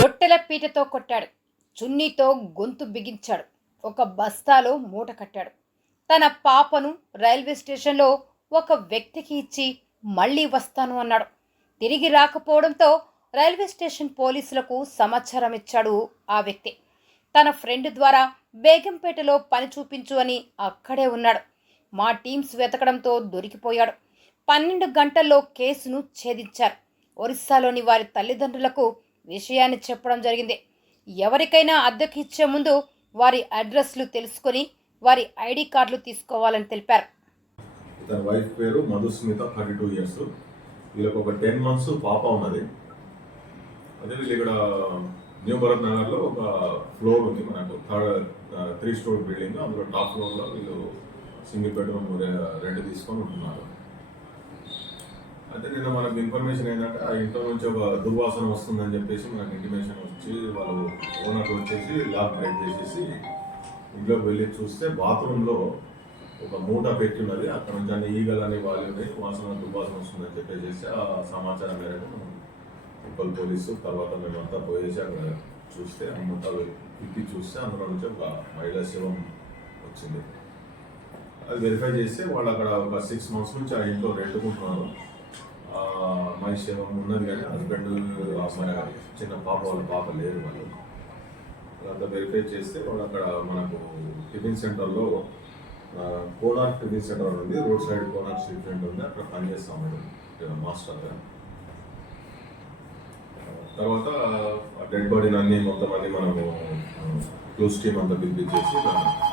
రొట్టెల పీటతో కొట్టాడు, చున్నీతో గొంతు బిగించాడు, ఒక బస్తాలో మూట కట్టాడు. తన పాపను రైల్వే స్టేషన్లో ఒక వ్యక్తికి ఇచ్చి మళ్ళీ వస్తాను అన్నాడు. తిరిగి రాకపోవడంతో రైల్వే స్టేషన్ పోలీసులకు సమాచారం ఇచ్చాడు ఆ వ్యక్తి. తన ఫ్రెండ్ ద్వారా బేగంపేటలో పని చూపించు అని అక్కడే ఉన్నాడు. మా టీమ్స్ వెతకడంతో దొరికిపోయాడు. 12 గంటల్లో కేసును ఛేదించారు. ఒరిస్సాలోని వారి తల్లిదండ్రులకు విషయాన్ని చెప్పడం జరిగింది. ఎవరికైనా అద్దెకు ఇచ్చే ముందు వారి అడ్రస్లు తెలుసుకొని వారి ఐడి కార్డులు తీసుకోవాలని తెలిపారు. తన వైఫ్ పేరు మధుస్మిత, 32 years. వీళ్ళకి ఒక 10 months పాప ఉన్నది. అదే వీళ్ళు ఇక్కడ న్యూ భరత్ నగర్లో ఒక ఫ్లోర్ ఉంది మనకు, 3 story బిల్డింగ్. అందులో టాప్ ఫ్లోర్లో వీళ్ళు సింగిల్ బెడ్రూమ్ రెంట్ తీసుకొని ఉంటున్నారు. అయితే నిన్న మనకు ఇన్ఫర్మేషన్ ఏంటంటే ఆ ఇంట్లో నుంచి ఒక దుర్వాసన వస్తుందని చెప్పేసి మనకు ఇంటిమేషన్ వచ్చి వాళ్ళు ఓనర్ వచ్చేసి లాక్ బ్రేక్ చేసేసి ఇంట్లోకి వెళ్ళి చూస్తే బాత్రూంలో ఒక మూట పెట్టి ఉన్నది. అక్కడ నుంచి అన్ని ఈగలని వాళ్ళు వాసన దుర్వాసన వస్తుందని చెప్పేసి ఆ సమాచారం మేరకు ఉప్పల్ పోలీసు తర్వాత మేమంతా పోయేసి అక్కడ చూస్తే ఆ మూట తిప్పి చూస్తే అందులో నుంచి ఒక మహిళా శవం వచ్చింది. అది వెరిఫై చేస్తే వాళ్ళు అక్కడ ఒక 6 months నుంచి ఆ ఇంట్లో రెండుకుంటున్నారు. అమ్మాయి శవం ఉన్నది కానీ హస్బెండ్ అమ్మాయి చిన్న పాప వాళ్ళ పాప లేరు. వాళ్ళు అంతా వెరిఫై చేస్తే వాళ్ళు అక్కడ మనకు టిఫిన్ సెంటర్లో కోనార్క్ టిఫిన్ సెంటర్ ఉంది, road side Konark street front ఉంది, అక్కడ పనిచేస్తాము మాస్టర్గా. తర్వాత డెడ్ బాడీని అన్ని మొత్తం అన్ని మనము క్లోజ్ టీమ్ అంతా పిలిపించేసి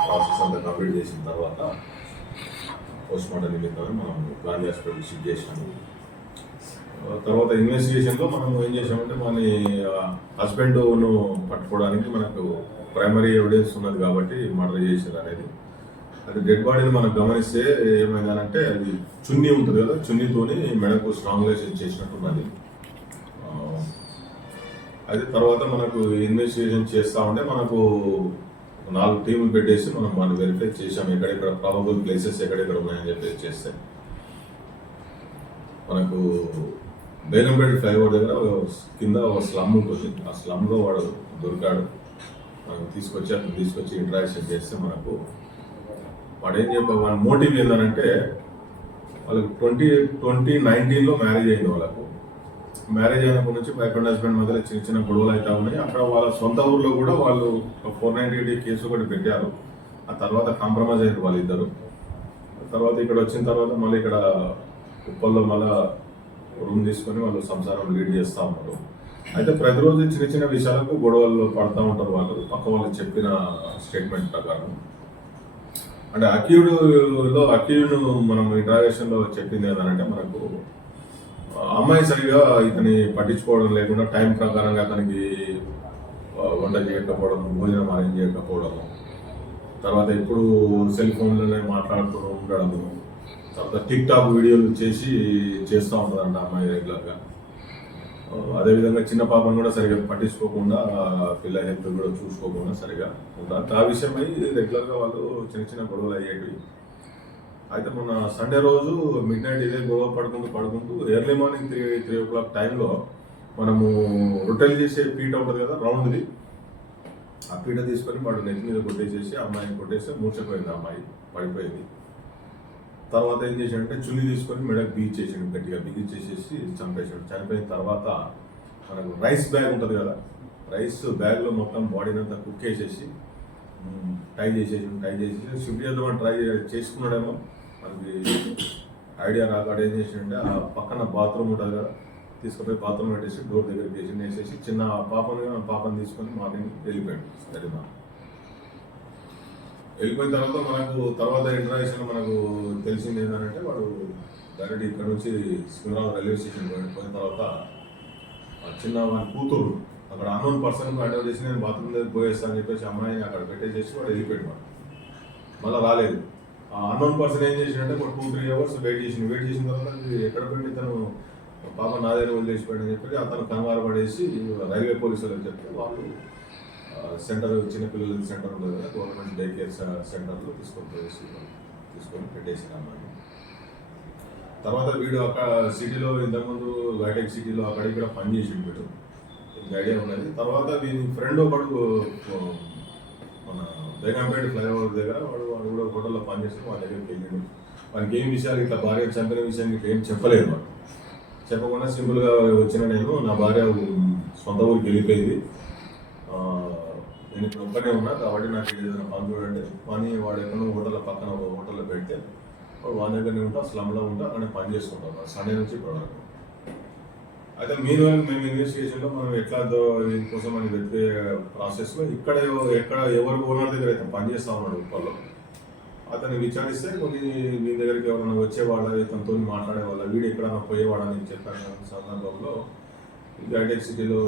ప్రాసెస్ అంతా కంప్లీట్ చేసిన తర్వాత పోస్ట్ మార్టం నిమిత్తాన్ని మనం గాంధీ హాస్పిటల్ షిఫ్ట్ చేసినాము. తర్వాత ఇన్వెస్టిగేషన్లో మనం ఏం చేసామంటే మన హస్బెండ్ను పట్టుకోవడానికి మనకు ప్రైమరీ ఎవిడెన్స్ ఉన్నది కాబట్టి మర్డర్ చేసేది అనేది. అది డెడ్ బాడీని మనం గమనిస్తే ఏమైందనంటే అది చున్నీ ఉంటుంది కదా, చున్నీతోని మెడకు స్ట్రాంగ్లైజేషన్ చేసినట్టున్నది. అది తర్వాత మనకు ఇన్వెస్టిగేషన్ చేస్తూ ఉంటే మనకు 4 టీములు పెట్టేసి మనం వెరిఫై చేసాము ఎక్కడెక్కడ ప్రాబబుల్ ప్లేసెస్ ఎక్కడెక్కడ ఉన్నాయని చెప్పేసి చేస్తే మనకు బేగంపేట ఫ్లైఓవర్ దగ్గర కింద ఒక స్లమ్ ఉంటుంది. ఆ స్లమ్లో వాడు దొరికాడు. మనం తీసుకొచ్చి ఇంటరాక్షన్ చేస్తే మనకు వాడు ఏం వాడి మోటివ్ ఏంటంటే వాళ్ళకి 2019లో మ్యారేజ్ అయింది. వాళ్ళకు మ్యారేజ్ అయినప్పటి నుంచి వైఫ్ అండ్ హస్బెండ్ మధ్యలో చిన్న గొడవలు అయితే ఉన్నాయి. అక్కడ వాళ్ళ సొంత ఊర్లో కూడా వాళ్ళు 498 కేసు ఒకటి పెట్టారు. ఆ తర్వాత కాంప్రమైజ్ అయ్యారు వాళ్ళిద్దరు. తర్వాత ఇక్కడ వచ్చిన తర్వాత మళ్ళీ ఇక్కడ ఉప్పల్లో మళ్ళీ రూమ్ తీసుకొని వాళ్ళు సంసారం లీడ్ చేస్తూ ఉన్నారు. అయితే ప్రతిరోజు చిన్న విషయాలకు గొడవలు పడుతూ ఉంటారు వాళ్ళు, పక్క వాళ్ళు చెప్పిన స్టేట్మెంట్ ప్రకారం. అంటే అక్యూడ్ మనం ఇంటరాగేషన్లో చెప్పింది ఏంటంటే మనకు అమ్మాయి సరిగా ఇతని పట్టించుకోవడం లేకుండా టైం ప్రకారంగా అతనికి వంట చేయకపోవడం, భోజనం అరేంజ్ చేయకపోవడము, తర్వాత ఎప్పుడు సెల్ ఫోన్లోనే మాట్లాడుతూ ఉండడము, తర్వాత టిక్ టాక్ వీడియోలు చేస్తూ ఉంటుందంట అమ్మాయి రెగ్యులర్గా. అదేవిధంగా చిన్న పాపను కూడా సరిగా పట్టించుకోకుండా, పిల్ల హెల్త్ కూడా చూసుకోకుండా సరిగా ఉంటారు. ఆ విషయమై రెగ్యులర్గా వాళ్ళు చిన్న గొడవలు అయ్యేటివి. అయితే మొన్న సండే రోజు మిడ్ నైట్ ఇదే గొడవ పడుకుంటూ ఎర్లీ మార్నింగ్ 3 o'clock టైంలో మనము రొట్టెలు చేసే పీట ఉంటుంది కదా రౌండ్ది, ఆ పీట తీసుకొని వాడు నెత్తి మీద కొట్టేసేసి అమ్మాయిని కొట్టేస్తే మూర్చపోయింది. అమ్మాయి పడిపోయింది. తర్వాత ఏం చేశాడంటే చున్నీ తీసుకొని మెడకు బిగించేసాడు, గట్టిగా బిగించేసేసి చంపేశాడు. చనిపోయిన తర్వాత మనకు రైస్ బ్యాగ్ ఉంటుంది కదా, రైస్ బ్యాగ్లో మొత్తం బాడీని అంతా కుక్ చేసేసి టై చేసేసి షిఫ్ట్ చేద్దామని ట్రై చేసుకున్నాడేమో, మనకి ఐడియా రాక ఏం చేసిండే ఆ పక్కన బాత్రూమ్ ఉంటుంది కదా, తీసుకుపోయి బాత్రూమ్ పెట్టేసి డోర్ దగ్గరికి వేసేసి చిన్న పాపని తీసుకొని మార్నింగ్ వెళ్ళిపోయాడు. వెళ్ళిపోయిన తర్వాత ఇంటరాక్షన్ మనకు తెలిసింది ఏంటంటే వాడు డైరెక్ట్ ఇక్కడ నుంచి సికింద్రాబాద్ రైల్వే స్టేషన్ పోయిన తర్వాత చిన్న వాడి కూతురు అక్కడ అన్నోన్ పర్సన్ అటెండ్ చేసి నేను బాత్రూమ్ దగ్గర పోయేస్తాను అని చెప్పేసి అమ్మాయిని అక్కడ పెట్టేసేసి వాడు వెళ్ళిపోయాడు. వాడు మళ్ళీ రాలేదు. ఆ అన్నోన్ పర్సన్ ఏం చేసినంటే ఒక 2-3 hours వెయిట్ చేసిన తర్వాత ఎక్కడ పెట్టి తను పాప నా దగ్గర వదిలేసిపోయాడు అని చెప్పి అతను కంగారు పడేసి రైల్వే పోలీసులకు చెప్తే వాళ్ళు సెంటర్ చిన్నపిల్లల సెంటర్ ఉంటుంది కదా, గవర్నమెంట్ డే కేర్ సెంటర్లో తీసుకొని పెట్టేసిన అమ్మాయిని. తర్వాత వీడు అక్కడ సిటీలో ఇంతకుముందు హైటెక్ సిటీలో అక్కడ ఇక్కడ పని చేసిండు వీడు, ఇంక ఐడియా ఉన్నది. తర్వాత వీని ఫ్రెండ్ ఒకడు మన బేగంపేట ఫ్లైఓవర్ దగ్గర వాడు కూడా హోటల్లో పని చేసి వాళ్ళ దగ్గరికి వెళ్ళిండు. వానికి ఏం విషయాలు ఇట్లా భార్య చంపిన విషయం ఇట్లా ఏం చెప్పలేదు వాడు. చెప్పకుండా సింపుల్గా వచ్చిన నేను నా భార్య సొంత ఊరికి వెళ్ళిపోయింది, నేను ఇప్పుడు ఒక్కనే ఉన్నా కాబట్టి నాకు ఏదైనా పని చూడండి పని, వాడు ఎక్కడో హోటల్లో పక్కన ఒక హోటల్లో పెడితే వాడు వాళ్ళ దగ్గరనే ఉంటా, స్లమ్లో ఉంటా, అక్కడ పని చేసుకుంటాం సండే నుంచి ఇప్పటి వరకు. అయితే మీరు మేము ఇన్వెస్టిగేషన్లో మనం ఎట్లా దీనికోసం అని వెతికే ప్రాసెస్లో ఎక్కడ ఎవరు ఓనర్ దగ్గర అయితే పనిచేస్తా ఉన్నాడు ఉప్పల్లో, అతన్ని విచారిస్తే కొన్ని మీ దగ్గరికి ఎవరైనా వచ్చేవాళ్ళ తనతో మాట్లాడేవాళ్ళ, వీడు ఎక్కడైనా పోయేవాడని చెప్పిన సందర్భంలో హైటెక్ సిటీలో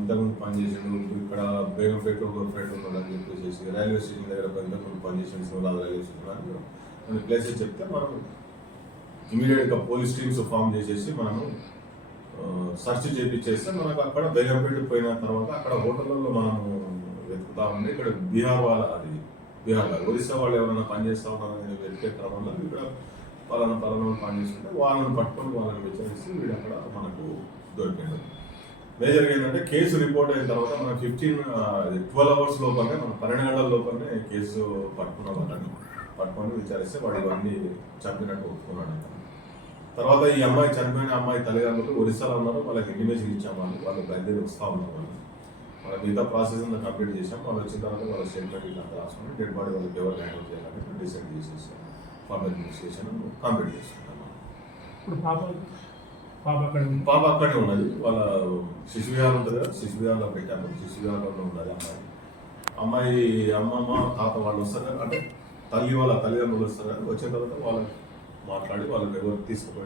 ఇంతకుముందు పనిచేసాడు, ఇక్కడ బేగంపేట ఒక ఫ్రెండ్ ఉన్నాడు అని చెప్పేసి రైల్వే స్టేషన్ దగ్గర ఇంతకుముందు పనిచేసాడు శివలాల్ రైల్వే స్టేషన్ అని కొన్ని ప్లేసెస్ చెప్తే మనం ఇమీడియట్గా పోలీస్ టీమ్స్ ఫామ్ చేసేసి మనము సెర్చ్ చేపించేస్తే మనకు అక్కడ బేగంపేట పోయిన తర్వాత అక్కడ హోటళ్ళలో మనము వెతుకుతా ఉండే ఇక్కడ బీహార్ ఒరిస్సా వాళ్ళు ఎవరైనా పనిచేస్తా ఉన్నారని వెతికే క్రమంలో ఇక్కడ పలానా పని చేస్తుంటే వాళ్ళని పట్టుకొని వాళ్ళని విచారిస్తే వీడు అక్కడ మనకు దొరికింది. మేజర్గా ఏంటంటే కేసు రిపోర్ట్ అయిన తర్వాత మనం 12 అవర్స్ లోపలనే మనం 12 గంటల లోపలనే కేసు పట్టుకున్న వాళ్ళని పట్టుకొని విచారిస్తే వాడు ఇవన్నీ చంపినట్టు ఒప్పుకున్నాడు. తర్వాత ఈ అమ్మాయి చనిపోయిన అమ్మాయి తల్లిదండ్రులు ఒరిస్సాలో ఉన్నారు, వాళ్ళకి ఇంటిమేషన్ ఇచ్చాము, వాళ్ళు బయలుదేరి వస్తూ ఉన్నారు. వాళ్ళ మిగతా ప్రాసెస్ అంతా కంప్లీట్ చేసాం. వాళ్ళు వచ్చిన తర్వాత వాళ్ళ స్టేట్మెంట్ ఇట్లా రాసుకొని డెడ్ బాడీ వాళ్ళకి ఎవరు హ్యాండిల్ చేయాలని డిసైడ్ చేసేసాం. ఫర్దర్ ఇన్వెస్టిగేషన్ కంప్లీట్ చేసుకుంటాం. ఇప్పుడు పాప అక్కడే ఉన్నది, వాళ్ళ శిశు విహారం ఉంటుంది కదా, శిశు విహారంలో పెట్టాము. శిశు విహారంలో ఉన్నది అమ్మాయి అమ్మమ్మ తాత వాళ్ళు వస్తారు, అంటే తల్లి వాళ్ళ తల్లిదండ్రులు వస్తారు. వచ్చిన తర్వాత వాళ్ళకి మాట్లాడి వాళ్ళకి ఎవరు తీసుకుపోయి